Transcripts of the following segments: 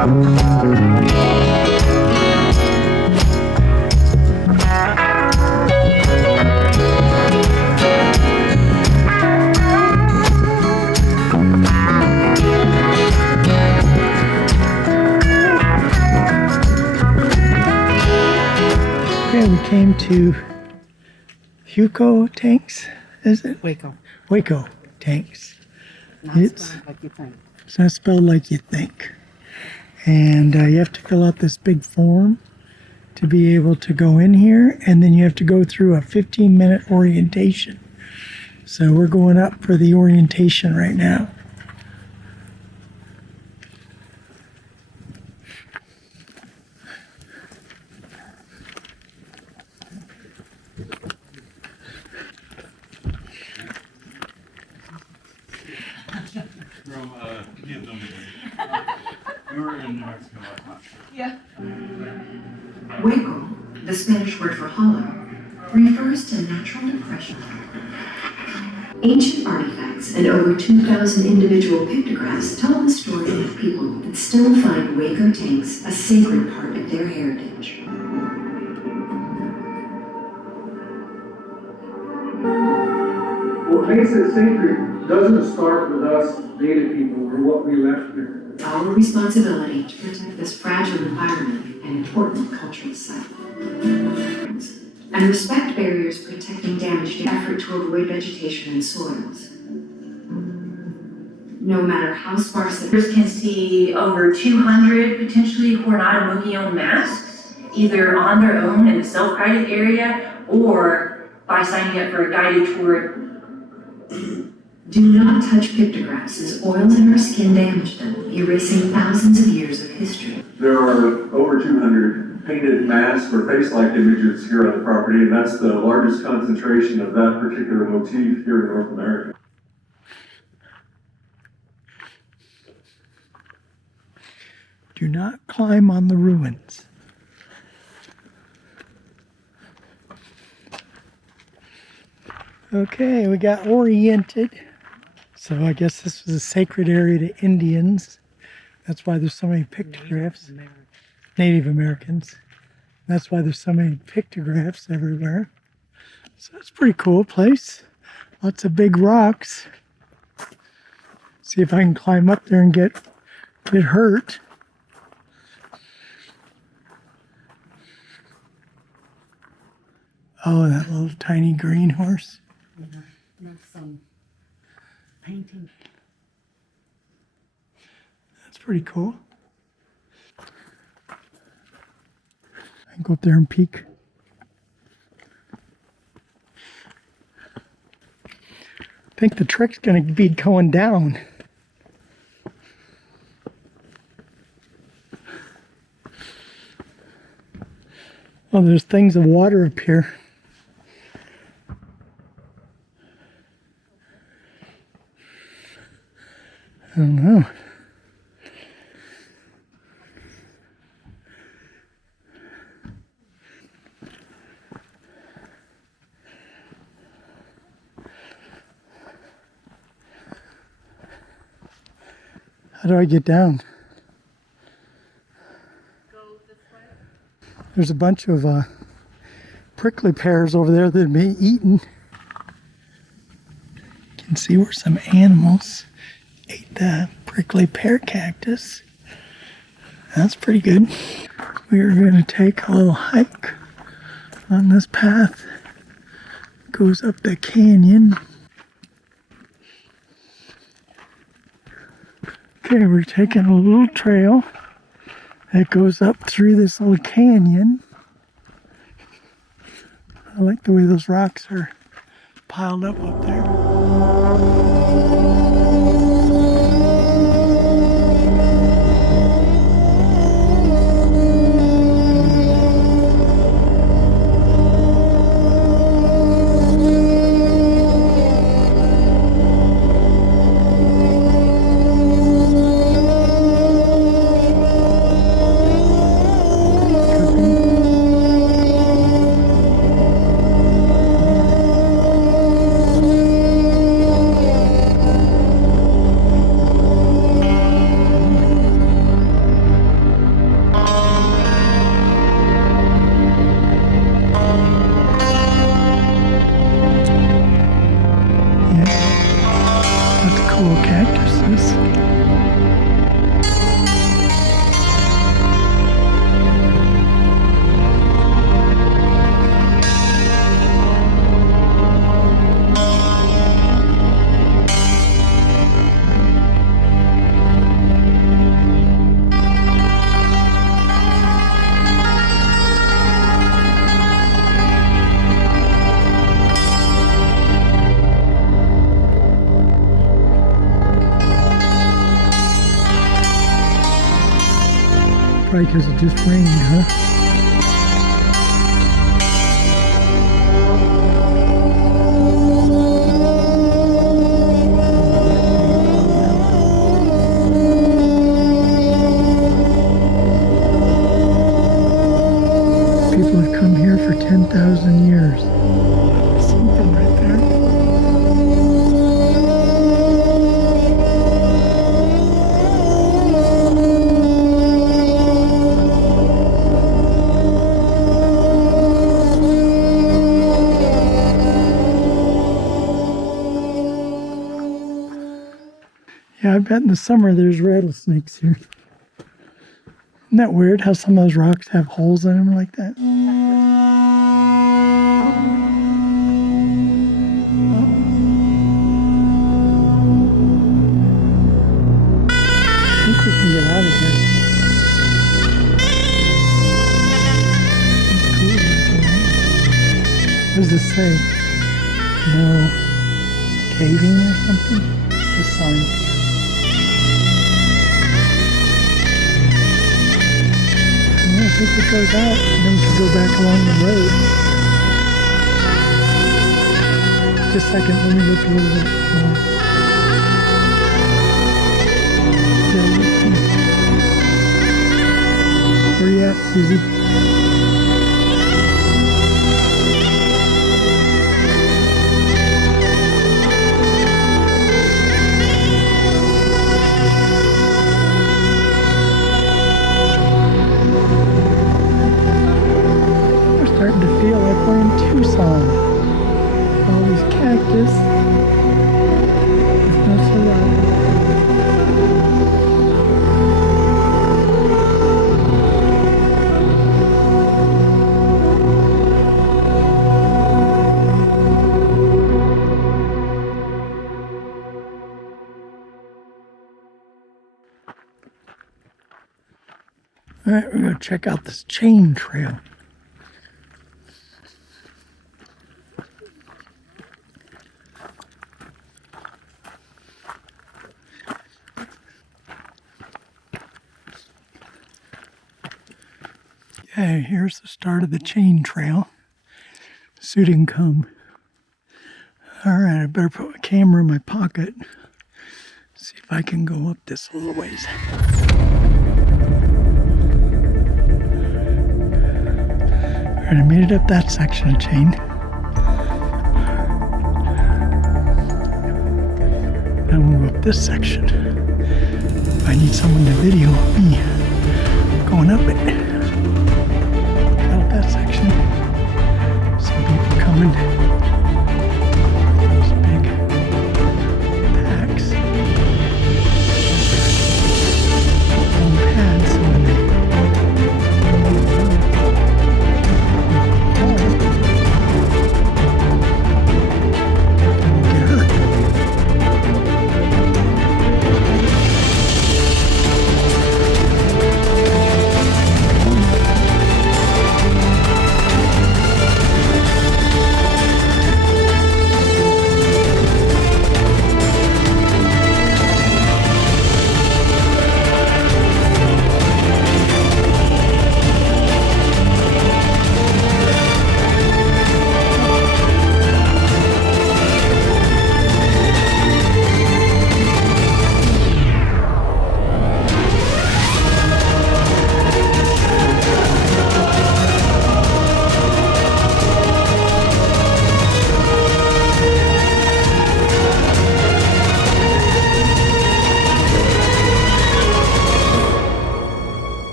Okay, we came to Hueco Tanks, is it? Hueco. Hueco Tanks. Not spelled like you think. It's not spelled like you think. And you have to fill out this big form to be able to go in here, and then you have to go through a 15-minute orientation. So we're going up for the orientation right now. We were in New Mexico last month. Yeah. Hueco, the Spanish word for hollow, refers to natural depression. Ancient artifacts and over 2,000 individual pictographs tell the story of people that still find Hueco tanks a sacred part of their heritage. What makes it sacred doesn't start with us native people or what we left here. It's our responsibility to protect this fragile environment and important cultural site. And respect barriers protecting damaged effort to avoid vegetation and soils. No matter how sparse it Visitors can see over 200 potentially Coronado-Muccio masks, either on their own in a self-guided area or by signing up for a guided tour. Do not touch pictographs as oils in our skin damage them, erasing thousands of years of history. There are over 200 painted masks or face-like images here on the property, and that's the largest concentration of that particular motif here in North America. Do not climb on the ruins. Okay, we got oriented. So I guess this was a sacred area to Indians. That's why there's so many pictographs. Native Americans. That's why there's so many pictographs everywhere. So it's a pretty cool place. Lots of big rocks. See if I can climb up there and get hurt. Oh, that little tiny green horse. That's some painting. That's pretty cool. I can go up there and peek. I think the trick's going to be going down. Oh, there's things of water up here. I don't know. How do I get down? Go this way. There's a bunch of prickly pears over there that have been eaten. You can see where some animals ate the prickly pear cactus. That's pretty good. We are going to take a little hike on this path. It goes up the canyon. Okay, we're taking a little trail that goes up through this little canyon. I like the way those rocks are piled up there. Probably because it just rained, huh? People have come here for 10,000 years. Something right there. Yeah, I bet in the summer there's rattlesnakes here. Isn't that weird how some of those rocks have holes in them like that? I think we can get out of here. What does this say? No caving or something? The sign. I think it goes out, and then we can go back along the road. Just a second, let me look a little bit more. Where you at, Susie? Starting to feel like we're in Tucson. All these cactus. It's not so loud. All right, we're going to check out this chain trail. Okay, here's the start of the chain trail. Suiting comb. Alright, I better put my camera in my pocket. See if I can go up this little ways. Alright, I made it up that section of chain. Now we'll move up this section. I need someone to video me going up it. That section. Some people coming. Those big packs. Long pads when they get hurt.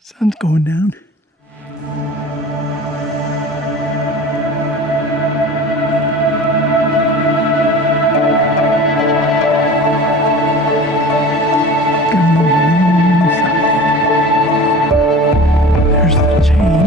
Sun's going down. There's the chain.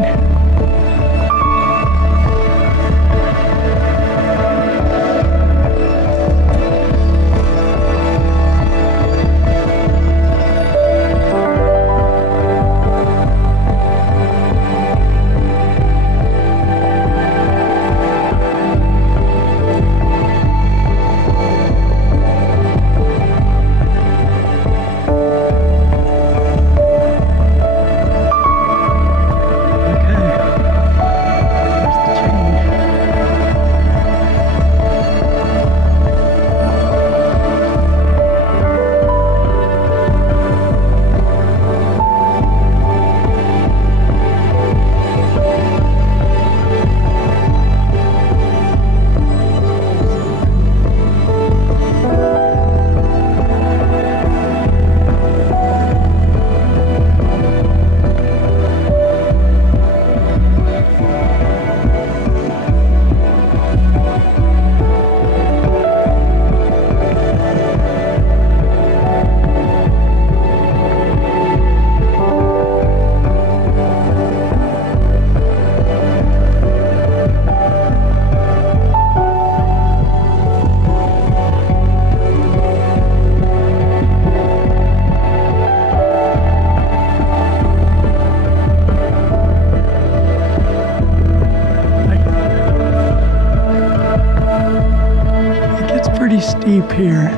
steep here.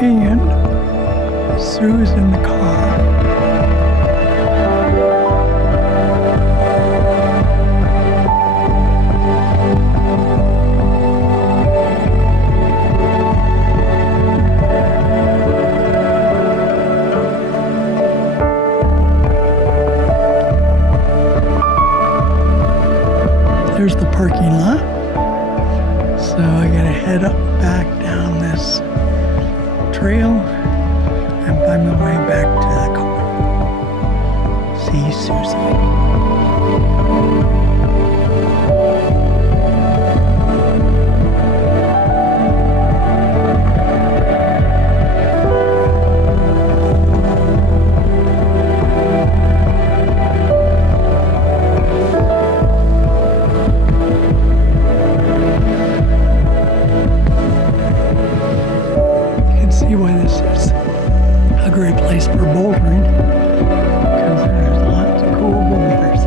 And Sue's in the car. There's the parking lot. So I gotta head up back down this trail and find my way back to the car. See Susie. See why this is a great place for bouldering, because there's lots of cool boulders.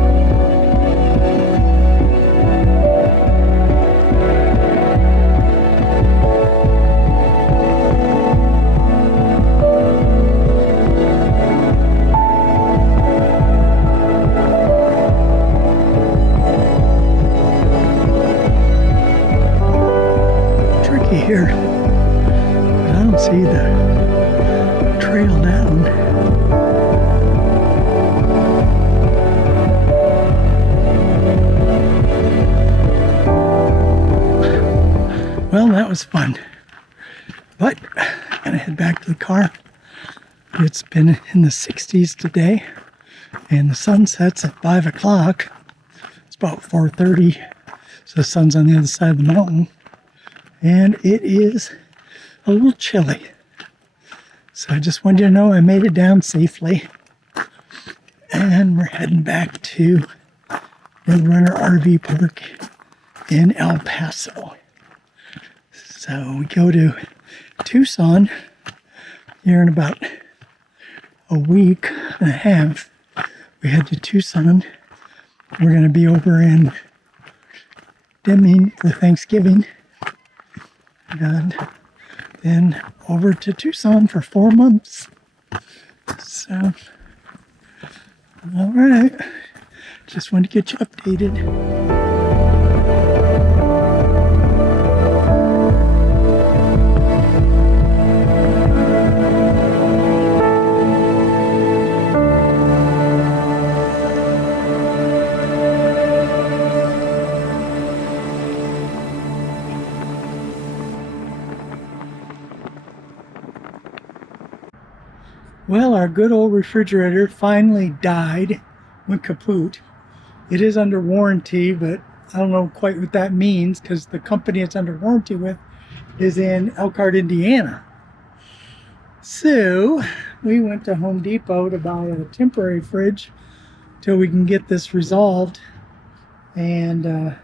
Tricky here. I don't see the trail down. Well, that was fun. But I'm gonna head back to the car. It's been in the 60s today, and the sun sets at 5 o'clock. It's about 4:30, so the sun's on the other side of the mountain, and it is a little chilly. So I just wanted you to know I made it down safely. And we're heading back to Roadrunner RV Park in El Paso. So we go to Tucson here in about a week and a half. We head to Tucson. We're going to be over in Deming for Thanksgiving. And then over to Tucson for 4 months. So, all right. Just wanted to get you updated. Well, our good old refrigerator finally died, went kaput. It is under warranty, but I don't know quite what that means because the company it's under warranty with is in Elkhart, Indiana. So we went to Home Depot to buy a temporary fridge till we can get this resolved. And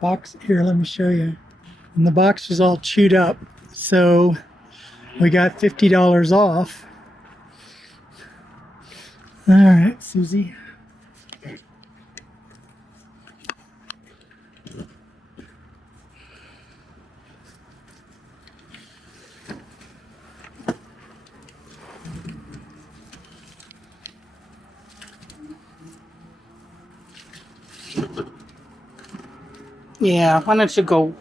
box here, let me show you. And the box was all chewed up, so we got $50 off. All right, Susie. Yeah, why don't you go?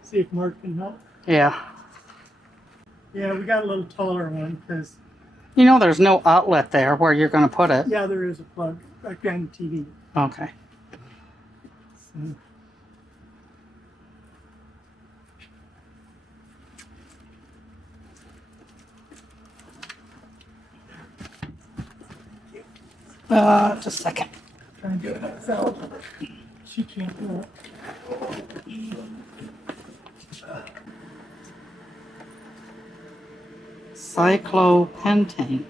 See if Mark can help. Yeah. Yeah, we got a little taller one because, You know there's no outlet there where you're going to put it. yeah, there is a plug right behind the TV. Okay. So. Just a second. Try and do it myself. She can't do it. Cyclopentane.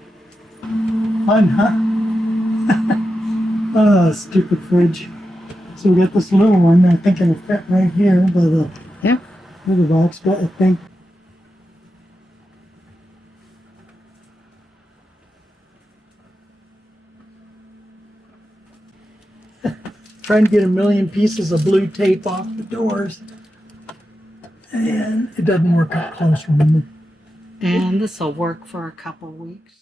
Fun, huh? Oh, stupid fridge. So we got this little one. I think it'll fit right here by the Yeah. little box, but I think trying to get a million pieces of blue tape off the doors. And it doesn't work up close, remember? And this will work for a couple weeks.